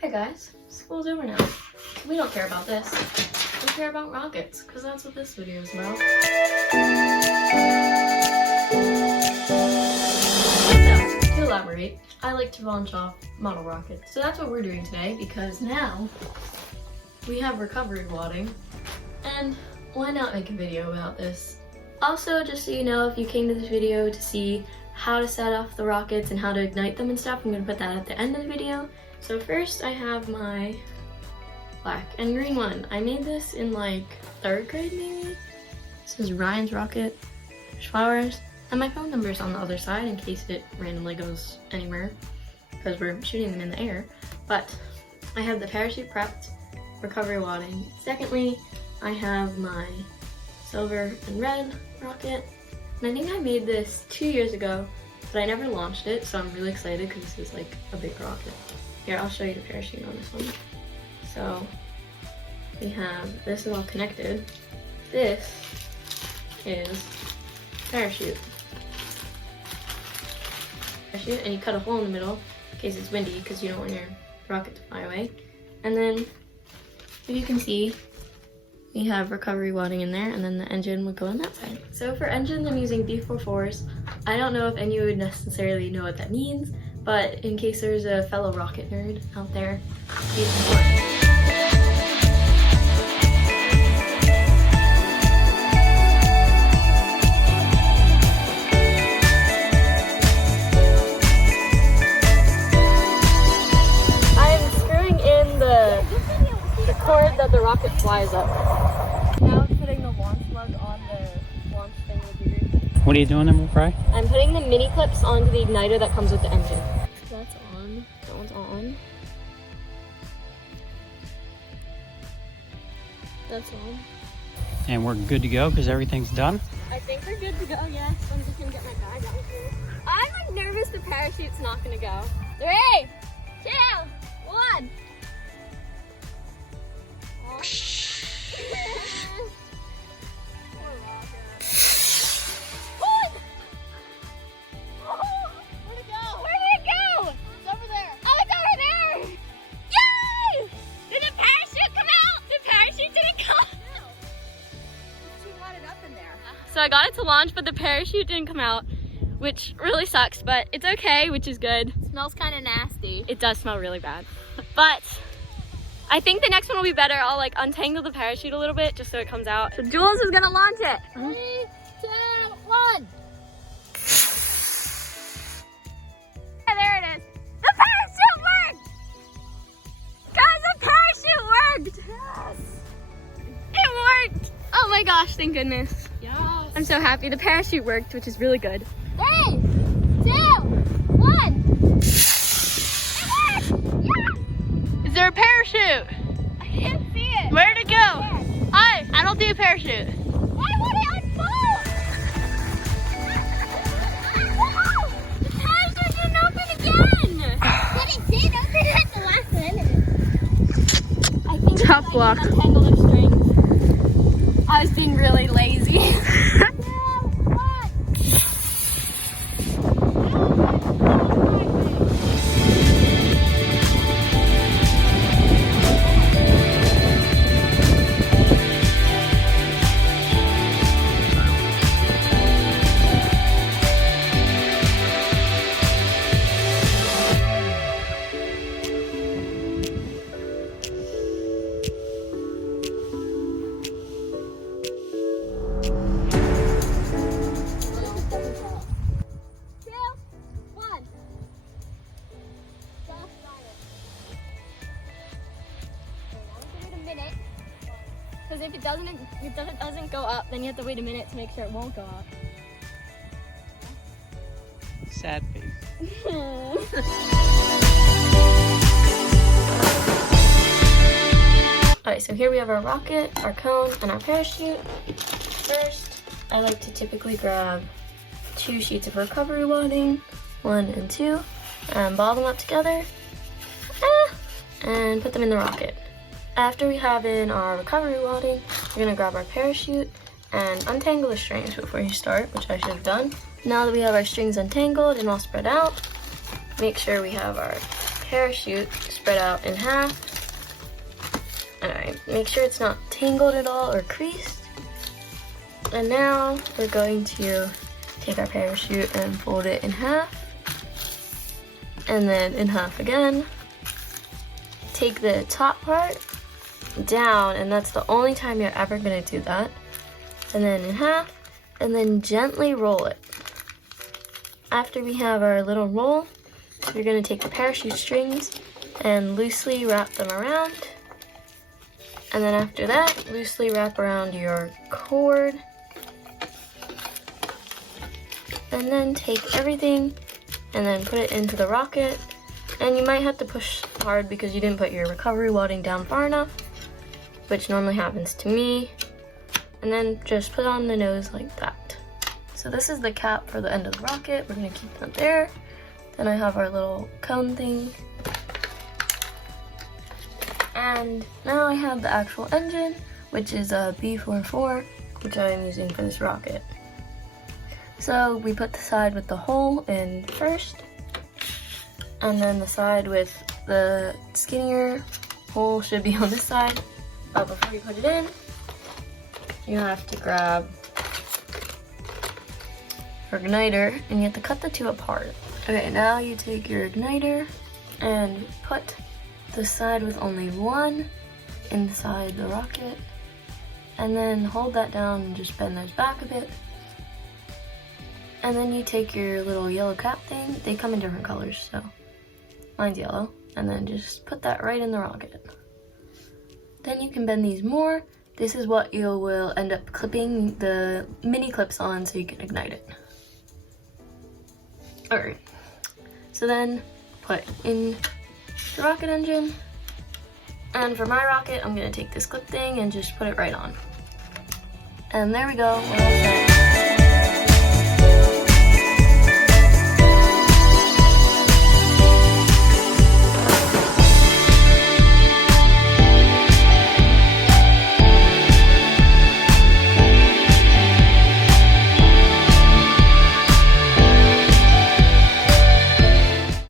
Hi guys, school's over now. We don't care about this. We care about rockets, because that's what this video is about. So, to elaborate, I like to launch off model rockets. So that's what we're doing today, because now we have recovery wadding, and why not make a video about this? Also, just so you know, if you came to this video to see how to set off the rockets and how to ignite them and stuff, I'm going to put that at the end of the video. So first I have my black and green one. I made this in like 3rd grade maybe. This is Ryan's rocket. There's flowers. And my phone number is on the other side in case it randomly goes anywhere, because we're shooting them in the air. But I have the parachute prepped, recovery wadding. Secondly, I have my silver and red rocket. And I think I made this 2 years ago, but I never launched it, so I'm really excited because this is like a big rocket. Here, I'll show you the parachute on this one. So we have, this is all connected. This is parachute. Parachute, and you cut a hole in the middle in case it's windy because you don't want your rocket to fly away. And then, if you can see, we have recovery wadding in there, and then the engine would go on that side. So for engines, I'm using B44s. I don't know if any would necessarily know what that means, but in case there's a fellow rocket nerd out there, B44. That the rocket flies up. Now I'm putting the launch lug on the launch thing over here. What are you doing, Emma Fry? I'm putting the mini clips onto the igniter that comes with the engine. That's on. That one's on. That's on. And we're good to go because everything's done? I think we're good to go, yes. I'm just gonna get my bag out here. I'm like nervous the parachute's not gonna go. 3, 2, 1. So I got it to launch, but the parachute didn't come out, which really sucks, but it's okay, which is good. It smells kind of nasty. It does smell really bad. But I think the next one will be better. I'll like untangle the parachute a little bit just so it comes out. So Jules is gonna launch it. 3, 2, 1. Yeah, there it is. The parachute worked! Guys, the parachute worked! Yes! It worked! Oh my gosh, thank goodness. Yes. I'm so happy. The parachute worked, which is really good. 3, 2, 1. It worked! Yes! Is there a parachute? I can't see it. Where'd it go? I don't see a parachute. Why would it unfold? The parachute didn't open again. But it did open at the last minute. I think Tough luck. Untangle the strings. I was being really lazy. Because if it doesn't go up, then you have to wait a minute to make sure it won't go up. Sad face. Alright, so here we have our rocket, our cone, and our parachute. First, I like to typically grab 2 sheets of recovery wadding, 1 and 2, and ball them up together, and put them in the rocket. After we have in our recovery wadding, we're gonna grab our parachute and untangle the strings before you start, which I should have done. Now that we have our strings untangled and all spread out, make sure we have our parachute spread out in half. Alright, make sure it's not tangled at all or creased. And now we're going to take our parachute and fold it in half. And then in half again. Take the top part down, and that's the only time you're ever gonna do that. And then in half, and then gently roll it. After we have our little roll, you're gonna take the parachute strings and loosely wrap them around. And then after that, loosely wrap around your cord. And then take everything and then put it into the rocket. And you might have to push hard because you didn't put your recovery wadding down far enough, which normally happens to me. And then just put on the nose like that. So this is the cap for the end of the rocket. We're gonna keep that there. Then I have our little cone thing. And now I have the actual engine, which is a B44, which I am using for this rocket. So we put the side with the hole in first, and then the side with the skinnier hole should be on this side. But before you put it in, you have to grab your igniter and you have to cut the two apart. Okay, now you take your igniter and put the side with only one inside the rocket, and then hold that down and just bend those back a bit. And then you take your little yellow cap thing. They come in different colors, so mine's yellow. And then just put that right in the rocket. Then you can bend these more. This is what you will end up clipping the mini clips on so you can ignite it. Alright, so then put in the rocket engine. And for my rocket, I'm gonna take this clip thing and just put it right on. And there we go, we're all set.